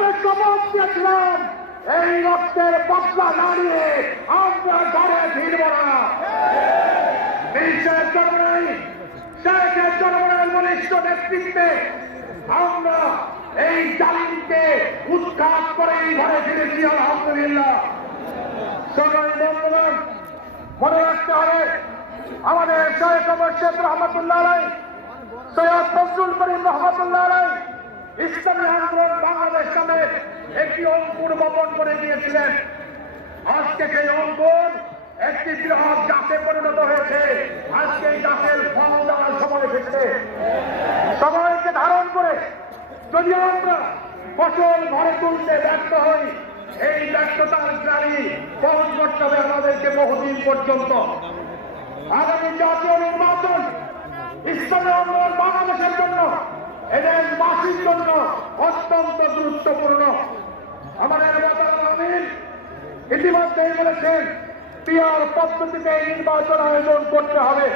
দিয়েছিলাম এই রক্তের বদলা নিয়ে আমরা ঘরে ফিরব না। বিশ্বের জন্মনাই শেখের জন্মনাই বলিষ্ঠ নেতৃত্বে আমরা এই জালিমকে উৎখাত করেই ঘরে ফিরেছি, আলহামদুলিল্লাহ। সবাই মনে রাখতে হবে, আমাদের শেখ অবশ্যেদ রহমতুল্লাহ আলাই সৈয়দ ফজলুল করিম রহমতুল্লাহ আলাই ইসলামী আন্দোলন বাংলাদেশ একটি অঙ্কুর বপন করে দিয়েছিলেন। আজকে সেই অঙ্কুর একটি বৃহৎ গাছে পরিণত হয়েছে। আজকে এই গাছের ফল দেওয়ার সময় এসেছে। সময়কে ধারণ করে যদি আমরা ফসল ঘরে তুলতে ব্যর্থ হই, এই ব্যর্থতার গ্রামী বহন করতে হবে আমাদেরকে বহুদিন পর্যন্ত আগামী জাতীয় নির্বাচন ইসলামী আন্দোলন বাংলাদেশের জন্য এদের বাসীর জন্য অত্যন্ত গুরুত্বপূর্ণ আমাদের মতামত আমির ইতিমধ্যেই বলেছেন পিয়ার পদ্ধতিতে নির্বাচন আয়োজন করতে হবে।